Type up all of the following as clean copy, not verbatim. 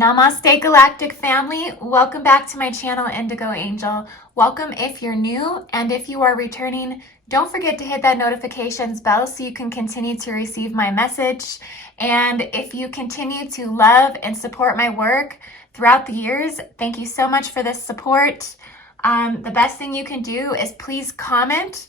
Namaste Galactic family, welcome back to my channel Indigo Angel. Welcome if you're new, and if you are returning, don't forget to hit that notifications bell so you can continue to receive my message. And if you continue to love and support my work throughout the years, thank you so much for this support. The best thing you can do is please comment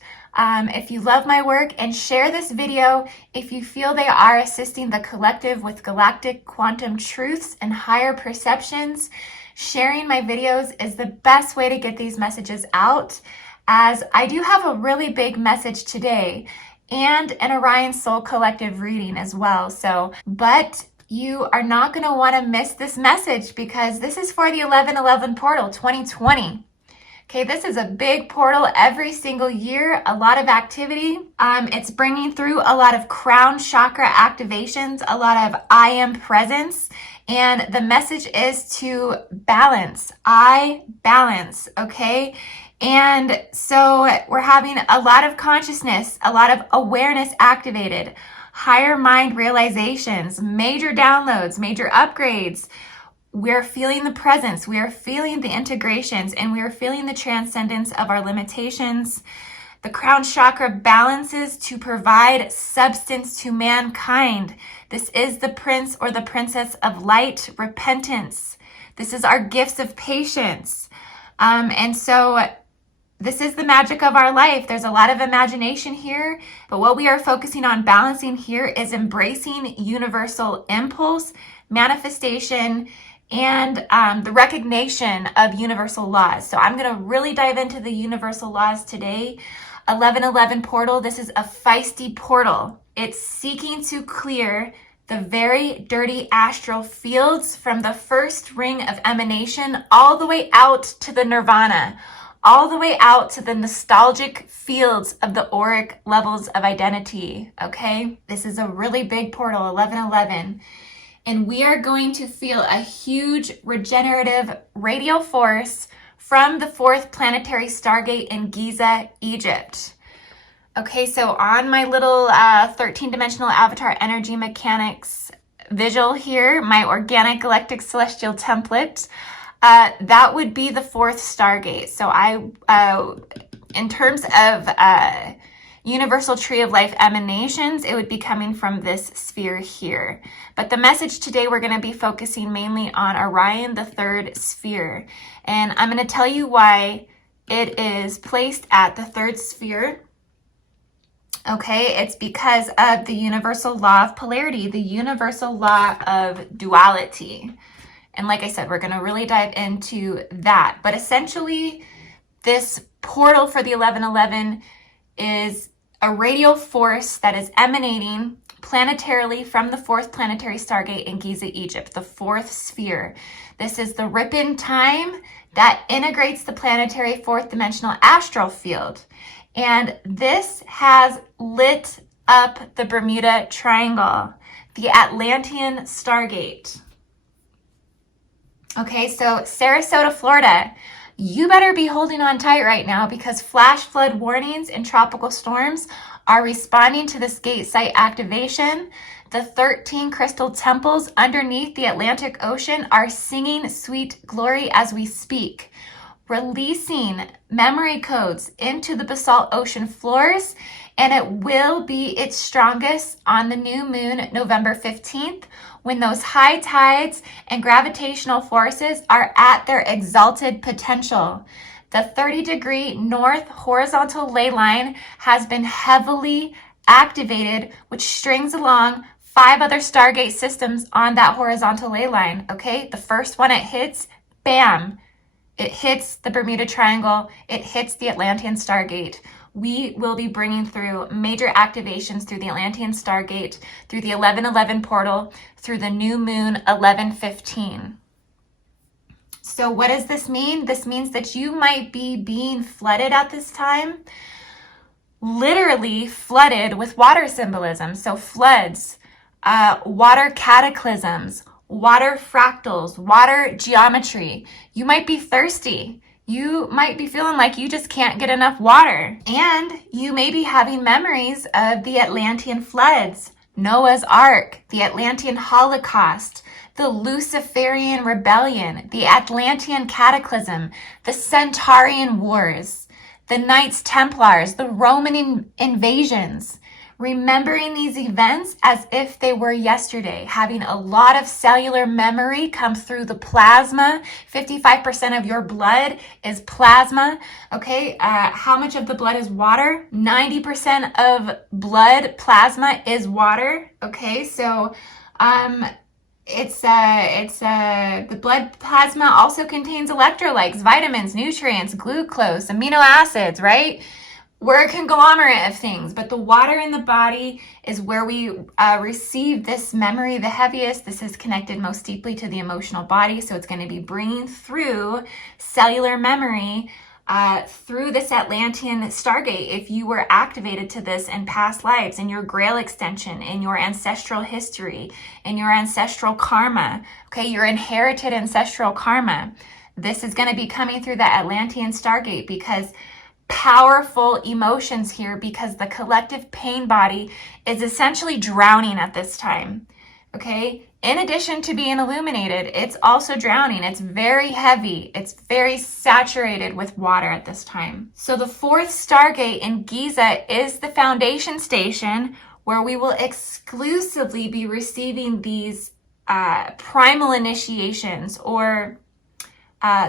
if you love my work, and share this video if you feel they are assisting the collective with galactic quantum truths and higher perceptions. Sharing my videos is the best way to get these messages out, as I do have a really big message today and an Orion Soul Collective reading as well. But you are not going to want to miss this message, because this is for the 1111 portal 2020. Okay, this is a big portal every single year, a lot of activity. It's bringing through a lot of crown chakra activations, a lot of I am presence, and the message is to balance. I balance, okay? And so we're having a lot of consciousness, a lot of awareness activated, higher mind realizations, major downloads, major upgrades. We're feeling the presence, we are feeling the integrations, and we are feeling the transcendence of our limitations. The crown chakra balances to provide substance to mankind. This is the prince or the princess of light, repentance. This is our gifts of patience. And so this is the magic of our life. There's a lot of imagination here, but what we are focusing on balancing here is embracing universal impulse, manifestation, and the recognition of universal laws. So I'm going to really dive into the universal laws today. 1111 portal, this is a feisty portal. It's seeking to clear the very dirty astral fields from the first ring of emanation all the way out to the nirvana, all the way out to the nostalgic fields of the auric levels of identity, okay? This is a really big portal, 1111. And we are going to feel a huge regenerative radial force from the fourth planetary stargate in Giza, Egypt. Okay, so on my little 13-dimensional avatar energy mechanics visual here, my organic galactic celestial template, that would be the fourth stargate. So in terms of universal tree of life emanations, it would be coming from this sphere here. But the message today, we're going to be focusing mainly on Orion, the third sphere. And I'm going to tell you why it is placed at the third sphere. Okay, it's because of the universal law of polarity, the universal law of duality. And like I said, we're going to really dive into that. But essentially, this portal for the 1111 is a radial force that is emanating planetarily from the fourth planetary stargate in Giza, Egypt, the fourth sphere. This is the Ripon time that integrates the planetary fourth dimensional astral field. And this has lit up the Bermuda Triangle, the Atlantean Stargate. Okay, so Sarasota, Florida, you better be holding on tight right now, because flash flood warnings and tropical storms are responding to this gate site activation. The 13 crystal temples underneath the Atlantic Ocean are singing sweet glory as we speak, releasing memory codes into the basalt ocean floors, and it will be its strongest on the new moon, November 15th, when those high tides and gravitational forces are at their exalted potential. The 30-degree north horizontal ley line has been heavily activated, which strings along 5 other Stargate systems on that horizontal ley line, okay? The first one it hits, bam, it hits the Bermuda Triangle, it hits the Atlantean Stargate. We will be bringing through major activations through the Atlantean Stargate, through the 1111 portal, through the new moon 1115. So what does this mean? This means that you might be being flooded at this time, literally flooded with water symbolism. So floods, water cataclysms, water fractals, water geometry. You might be thirsty. You might be feeling like you just can't get enough water. And you may be having memories of the Atlantean floods, Noah's Ark, the Atlantean Holocaust, the Luciferian Rebellion, the Atlantean Cataclysm, the Centaurian Wars, the Knights Templars, the Roman invasions. Remembering these events as if they were yesterday, having a lot of cellular memory come through the plasma. 55% of your blood is plasma. Okay, how much of the blood is water? 90% of blood plasma is water. Okay, so the blood plasma also contains electrolytes, vitamins, nutrients, glucose, amino acids, right? We're a conglomerate of things, but the water in the body is where we receive this memory the heaviest. This is connected most deeply to the emotional body, so it's going to be bringing through cellular memory through this Atlantean Stargate. If you were activated to this in past lives, in your Grail extension, in your ancestral history, in your ancestral karma, okay, your inherited ancestral karma, this is going to be coming through the Atlantean Stargate because powerful emotions here, because the collective pain body is essentially drowning at this time. Okay, in addition to being illuminated, it's also drowning. It's very heavy. It's very saturated with water at this time. So the fourth Stargate in Giza is the foundation station where we will exclusively be receiving these primal initiations, or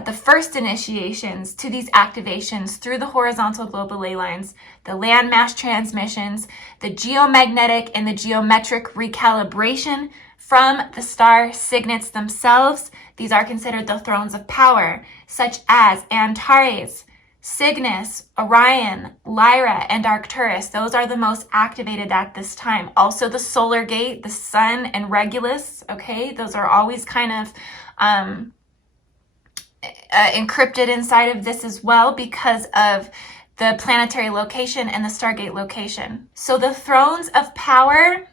the first initiations to these activations through the horizontal global ley lines, the landmass transmissions, the geomagnetic and the geometric recalibration from the star signets themselves. These are considered the thrones of power, such as Antares, Cygnus, Orion, Lyra, and Arcturus. Those are the most activated at this time. Also the solar gate, the sun, and Regulus. Okay, those are always kind of encrypted inside of this as well because of the planetary location and the Stargate location. So the thrones of power,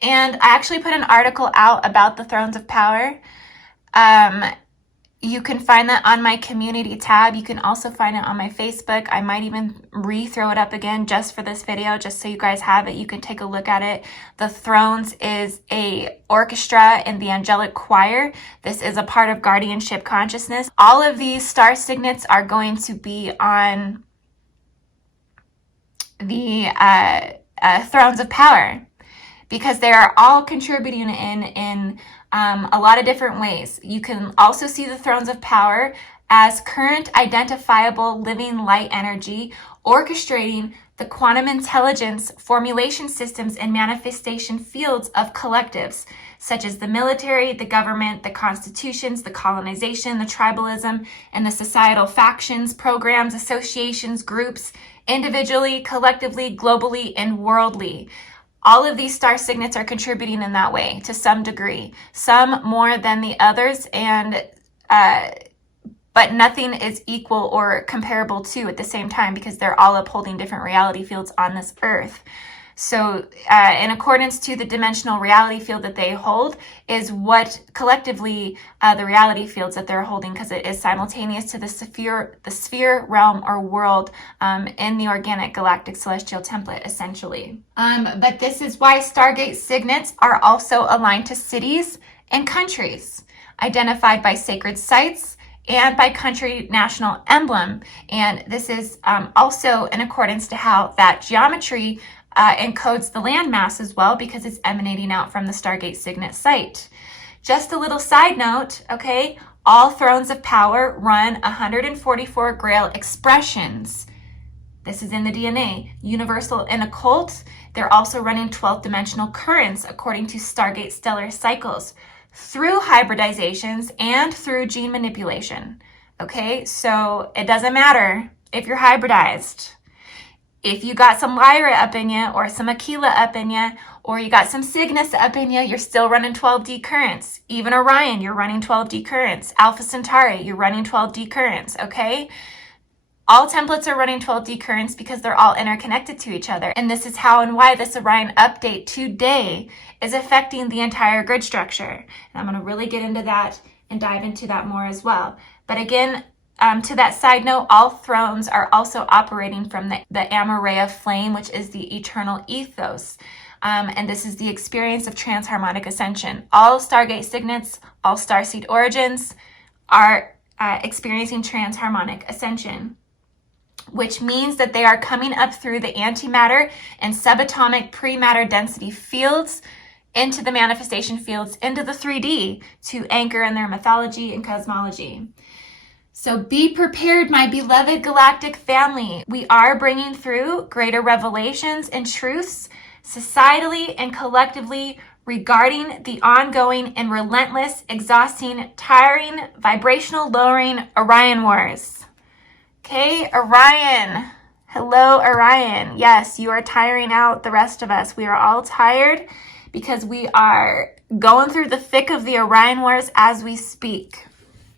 and I actually put an article out about the thrones of power. You can find that on my community tab. You can also find it on my Facebook. I might even re-throw it up again just for this video, just so you guys have it. You can take a look at it. The Thrones is a orchestra in the angelic choir. This is a part of guardianship consciousness. All of these star signets are going to be on the thrones of power, because they are all contributing in a lot of different ways. You can also see the thrones of power as current identifiable living light energy orchestrating the quantum intelligence formulation systems and manifestation fields of collectives, such as the military, the government, the constitutions, the colonization, the tribalism, and the societal factions, programs, associations, groups, individually, collectively, globally, and worldly. All of these star signets are contributing in that way to some degree, some more than the others, and but nothing is equal or comparable to at the same time, because they're all upholding different reality fields on this earth. So in accordance to the dimensional reality field that they hold is what collectively the reality fields that they're holding, because it is simultaneous to the sphere realm or world in the organic galactic celestial template, essentially. But this is why Stargate signets are also aligned to cities and countries, identified by sacred sites and by country national emblem. And this is also in accordance to how that geometry encodes the landmass as well, because it's emanating out from the Stargate signet site. Just a little side note, okay, all thrones of power run 144 Grail expressions. This is in the DNA. Universal and occult, they're also running 12th dimensional currents according to Stargate stellar cycles through hybridizations and through gene manipulation. Okay, so it doesn't matter if you're hybridized. If you got some Lyra up in you, or some Aquila up in you, or you got some Cygnus up in you, you're still running 12D currents. Even Orion, you're running 12D currents. Alpha Centauri, you're running 12D currents, okay? All templates are running 12D currents because they're all interconnected to each other. And this is how and why this Orion update today is affecting the entire grid structure. And I'm going to really get into that and dive into that more as well. But again, To that side note, all thrones are also operating from the Amareya flame, which is the eternal ethos. And this is the experience of transharmonic ascension. All Stargate signets, all starseed origins are experiencing transharmonic ascension, which means that they are coming up through the antimatter and subatomic pre-matter density fields into the manifestation fields, into the 3D, to anchor in their mythology and cosmology. So be prepared, my beloved galactic family. We are bringing through greater revelations and truths societally and collectively regarding the ongoing and relentless, exhausting, tiring, vibrational lowering Orion Wars. Okay, Orion. Hello, Orion. Yes, you are tiring out the rest of us. We are all tired because we are going through the thick of the Orion Wars as we speak.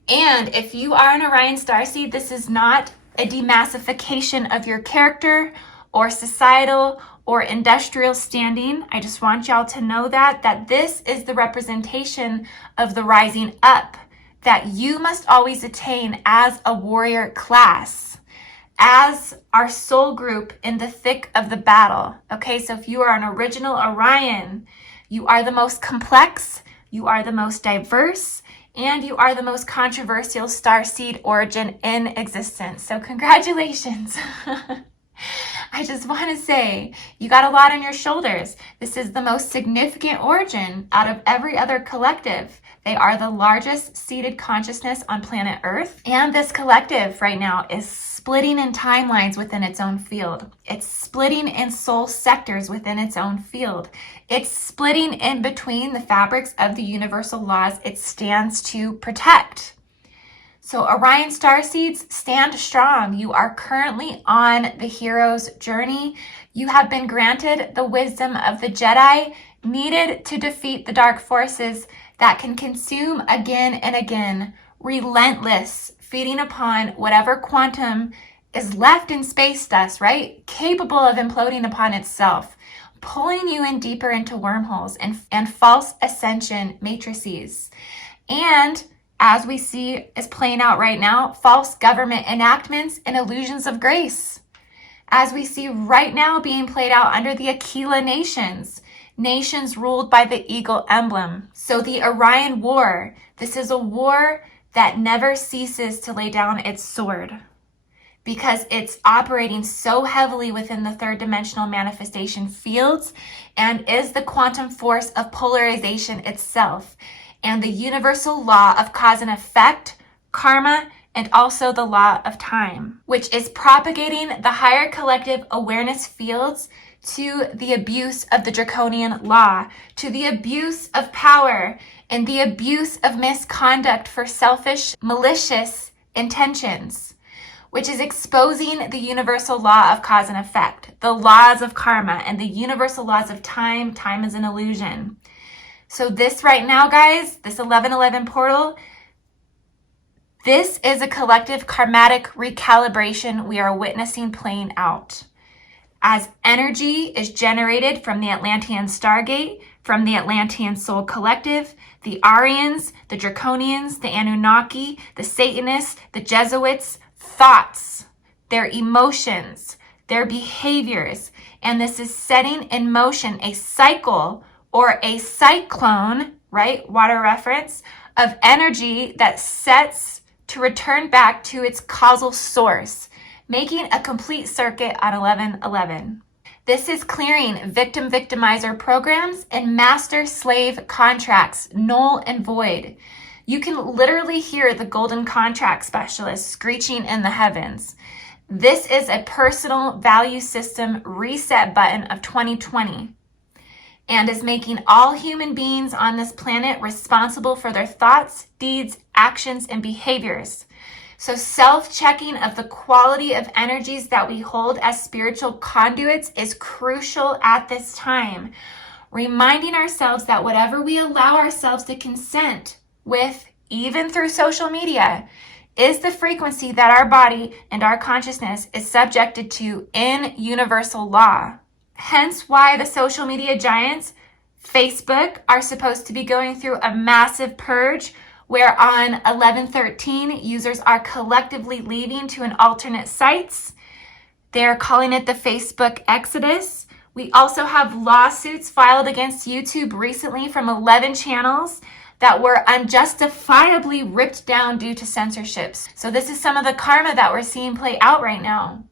And if you are an Orion starseed, this is not a demassification of your character or societal or industrial standing. I just want y'all to know that this is the representation of the rising up that you must always attain as a warrior class, as our soul group in the thick of the battle. Okay, so if you are an original Orion, you are the most complex, you are the most diverse, and you are the most controversial starseed origin in existence. So congratulations. I just want to say, you got a lot on your shoulders. This is the most significant origin out of every other collective. They are the largest seated consciousness on planet Earth. And this collective right now is splitting in timelines within its own field. It's splitting in soul sectors within its own field. It's splitting in between the fabrics of the universal laws it stands to protect. So Orion Starseeds, stand strong. You are currently on the hero's journey. You have been granted the wisdom of the Jedi needed to defeat the dark forces that can consume again and again, relentless, feeding upon whatever quantum is left in space dust, right? Capable of imploding upon itself, pulling you in deeper into wormholes and false ascension matrices. And as we see is playing out right now, false government enactments and illusions of grace. As we see right now being played out under the Aquila nations, nations ruled by the eagle emblem. So the Orion War, this is a war that never ceases to lay down its sword because it's operating so heavily within the third dimensional manifestation fields and is the quantum force of polarization itself and the universal law of cause and effect, karma, and also the law of time, which is propagating the higher collective awareness fields to the abuse of the draconian law, to the abuse of power, and the abuse of misconduct for selfish, malicious intentions, which is exposing the universal law of cause and effect, the laws of karma, and the universal laws of time. Time is an illusion. So this right now, guys, this 1111 portal, this is a collective karmatic recalibration we are witnessing playing out. As energy is generated from the Atlantean Stargate, from the Atlantean Soul Collective, the Aryans, the Draconians, the Anunnaki, the Satanists, the Jesuits, thoughts, their emotions, their behaviors, and this is setting in motion a cycle or a cyclone, right, water reference, of energy that sets to return back to its causal source, making a complete circuit on 1111. This is clearing victim-victimizer programs and master-slave contracts, null and void. You can literally hear the golden contract specialist screeching in the heavens. This is a personal value system reset button of 2020. And is making all human beings on this planet responsible for their thoughts, deeds, actions, and behaviors. So self-checking of the quality of energies that we hold as spiritual conduits is crucial at this time. Reminding ourselves that whatever we allow ourselves to consent with, even through social media, is the frequency that our body and our consciousness is subjected to in universal law. Hence why the social media giants, Facebook, are supposed to be going through a massive purge where on 11/13, users are collectively leaving to an alternate sites. They're calling it the Facebook Exodus. We also have lawsuits filed against YouTube recently from 11 channels that were unjustifiably ripped down due to censorships. So this is some of the karma that we're seeing play out right now.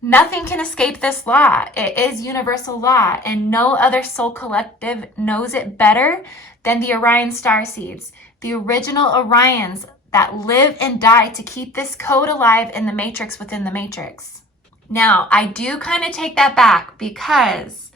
Nothing can escape this law. It is universal law, and no other soul collective knows it better than the Orion Starseeds, the original Orions that live and die to keep this code alive in the matrix within the matrix. Now, I do kind of take that back because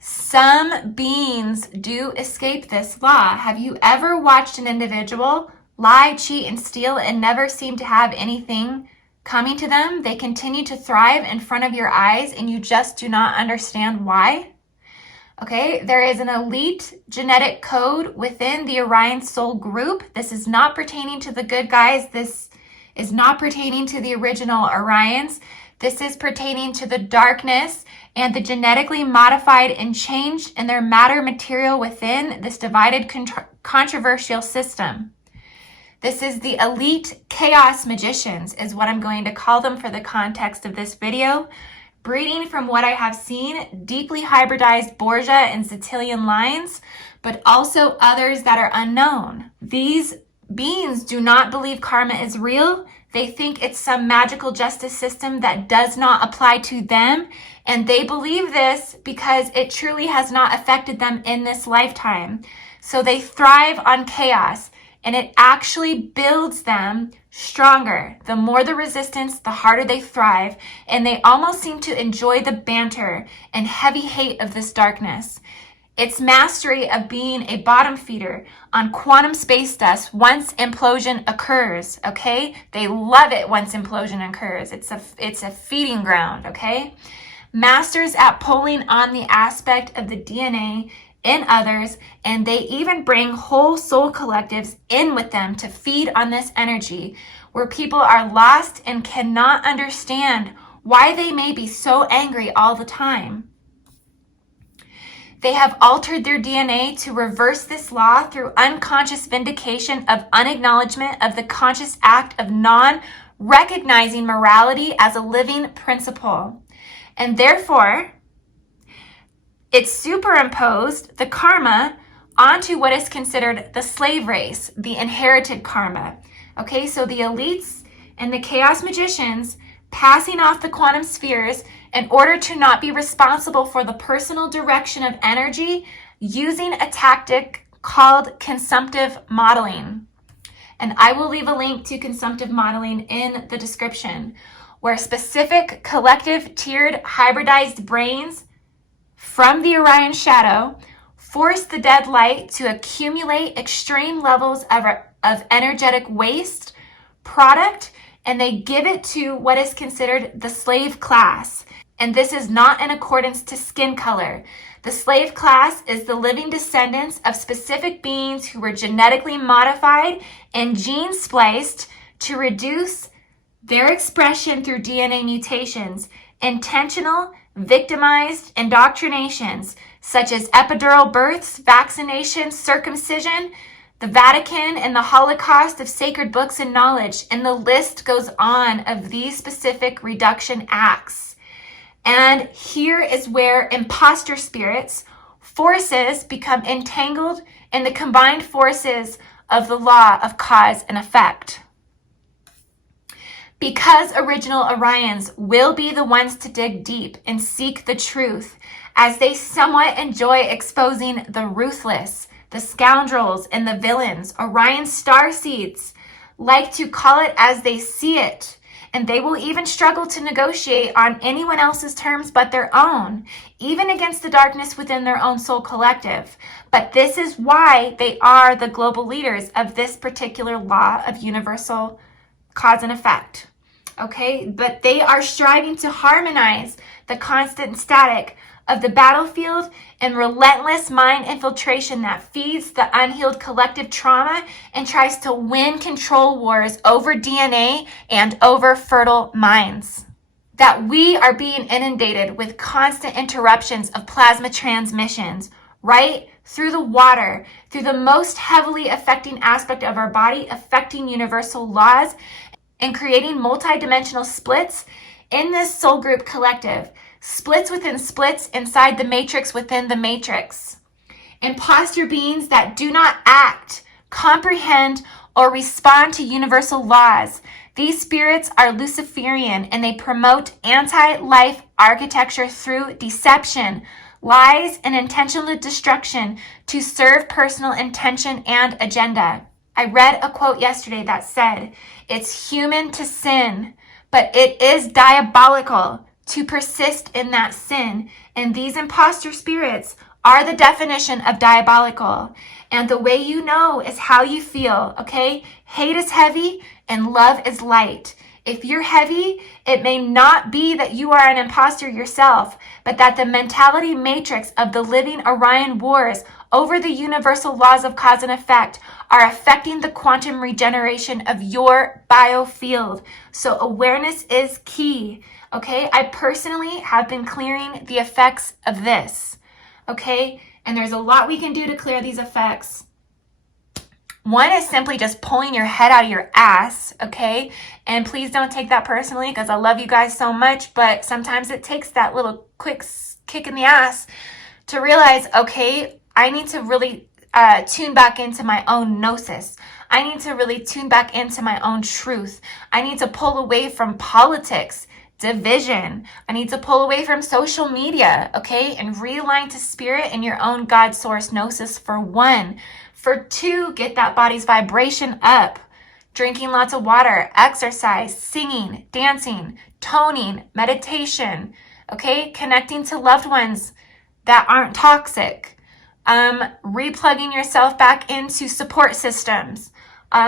some beings do escape this law. Have you ever watched an individual lie, cheat, and steal and never seem to have anything coming to them? They continue to thrive in front of your eyes and you just do not understand why. Okay, there is an elite genetic code within the Orion Soul group. This is not pertaining to the good guys. This is not pertaining to the original Orions. This is pertaining to the darkness and the genetically modified and changed in their matter material within this divided controversial system. This is the elite chaos magicians is what I'm going to call them for the context of this video. Breeding from what I have seen, deeply hybridized Borgia and Zillion lines, but also others that are unknown. These beings do not believe karma is real. They think it's some magical justice system that does not apply to them. And they believe this because it truly has not affected them in this lifetime. So they thrive on chaos, and it actually builds them stronger. The more the resistance, the harder they thrive. And they almost seem to enjoy the banter and heavy hate of this darkness. It's mastery of being a bottom feeder on quantum space dust once implosion occurs, okay? They love it once implosion occurs. It's a feeding ground, okay? Masters at pulling on the aspect of the DNA in others, and they even bring whole soul collectives in with them to feed on this energy, where people are lost and cannot understand why they may be so angry all the time. They have altered their DNA to reverse this law through unconscious vindication of unacknowledgement of the conscious act of non-recognizing morality as a living principle. And therefore, it's superimposed the karma onto what is considered the slave race, the inherited karma. Okay, so the elites and the chaos magicians passing off the quantum spheres in order to not be responsible for the personal direction of energy using a tactic called consumptive modeling. And I will leave a link to consumptive modeling in the description, where specific collective tiered hybridized brains from the Orion shadow force the dead light to accumulate extreme levels of energetic waste product, and they give it to what is considered the slave class. And this is not in accordance to skin color. The slave class is the living descendants of specific beings who were genetically modified and gene spliced to reduce their expression through DNA mutations, intentional, victimized indoctrinations, such as epidural births, vaccinations, circumcision, the Vatican, and the Holocaust of sacred books and knowledge. And the list goes on of these specific reduction acts. And here is where imposter spirits, forces become entangled in the combined forces of the law of cause and effect. Because original Orions will be the ones to dig deep and seek the truth, as they somewhat enjoy exposing the ruthless, the scoundrels, and the villains, Orion starseeds like to call it as they see it. And they will even struggle to negotiate on anyone else's terms but their own, even against the darkness within their own soul collective. But this is why they are the global leaders of this particular law of universal cause and effect. Okay, but they are striving to harmonize the constant static of the battlefield and relentless mind infiltration that feeds the unhealed collective trauma and tries to win control wars over DNA and over fertile minds. That we are being inundated with constant interruptions of plasma transmissions, right? Through the water, through the most heavily affecting aspect of our body, affecting universal laws and creating multidimensional splits in this soul group collective. Splits within splits inside the matrix within the matrix. Imposter beings that do not act, comprehend, or respond to universal laws. These spirits are Luciferian and they promote anti-life architecture through deception, lies, and intentional destruction to serve personal intention and agenda. I read a quote yesterday that said, "It's human to sin, but it is diabolical to persist in that sin." And these imposter spirits are the definition of diabolical. And the way you know is how you feel, okay? Hate is heavy and love is light. If you're heavy, it may not be that you are an imposter yourself, but that the mentality matrix of the living Orion wars over the universal laws of cause and effect are affecting the quantum regeneration of your biofield. So awareness is key, okay? I personally have been clearing the effects of this, okay? And there's a lot we can do to clear these effects. One is simply just pulling your head out of your ass, okay? And please don't take that personally because I love you guys so much, but sometimes it takes that little quick kick in the ass to realize, okay, I need to really tune back into my own gnosis. I need to really tune back into my own truth. I need to pull away from politics, division. I need to pull away from social media, okay? And realign to spirit and your own God source gnosis for one. For two, get that body's vibration up. Drinking lots of water, exercise, singing, dancing, toning, meditation, okay? Connecting to loved ones that aren't toxic. Replugging yourself back into support systems.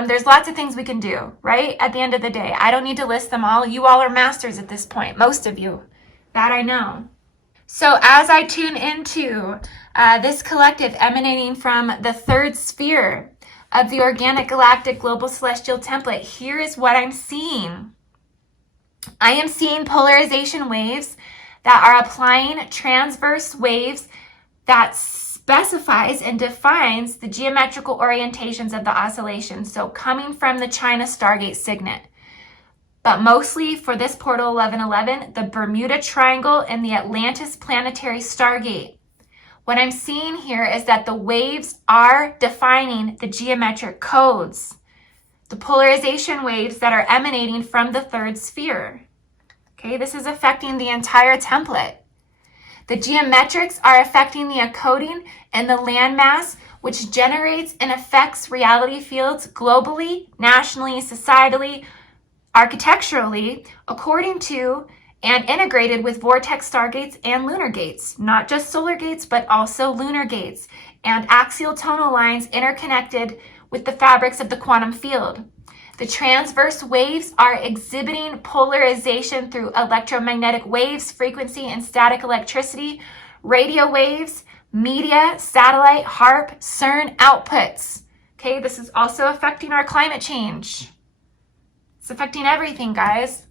There's lots of things we can do, right? At the end of the day, I don't need to list them all. You all are masters at this point, most of you. That I know. So as I tune into this collective emanating from the third sphere of the organic galactic global celestial template, here is what I'm seeing. I am seeing polarization waves that are applying transverse waves that specifies and defines the geometrical orientations of the oscillation. So coming from the China Stargate signet. But mostly for this portal 1111, the Bermuda Triangle and the Atlantis Planetary Stargate. What I'm seeing here is that the waves are defining the geometric codes, the polarization waves that are emanating from the third sphere. Okay, this is affecting the entire template. The geometrics are affecting the encoding and the landmass, which generates and affects reality fields globally, nationally, societally, architecturally, according to and integrated with vortex stargates and lunar gates, not just solar gates, but also lunar gates, and axial tonal lines interconnected with the fabrics of the quantum field. The transverse waves are exhibiting polarization through electromagnetic waves, frequency and static electricity, radio waves, media, satellite, HARP, CERN outputs. Okay, this is also affecting our climate change. It's affecting everything, guys.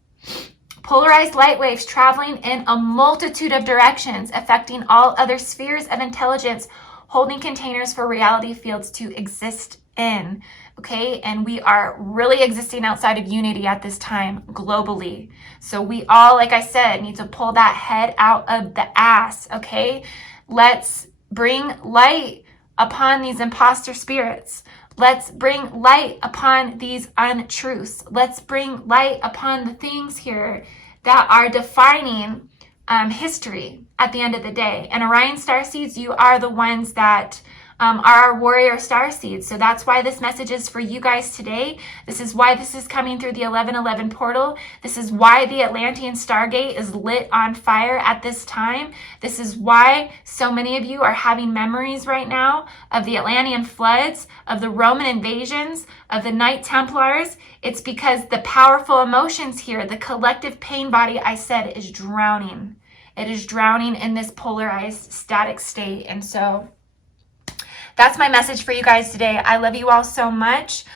Polarized light waves traveling in a multitude of directions, affecting all other spheres of intelligence, holding containers for reality fields to exist in. Okay, and we are really existing outside of unity at this time globally. So we all, like I said, need to pull that head out of the ass, okay? Let's bring light upon these imposter spirits. Let's bring light upon these untruths. Let's bring light upon the things here that are defining history at the end of the day. And Orion Starseeds, you are the ones that are our warrior starseeds. So that's why this message is for you guys today. This is why this is coming through the 1111 portal. This is why the Atlantean Stargate is lit on fire at this time. This is why so many of you are having memories right now of the Atlantean floods, of the Roman invasions, of the Knight Templars. It's because the powerful emotions here, the collective pain body, I said, is drowning. It is drowning in this polarized static state. And so that's my message for you guys today. I love you all so much.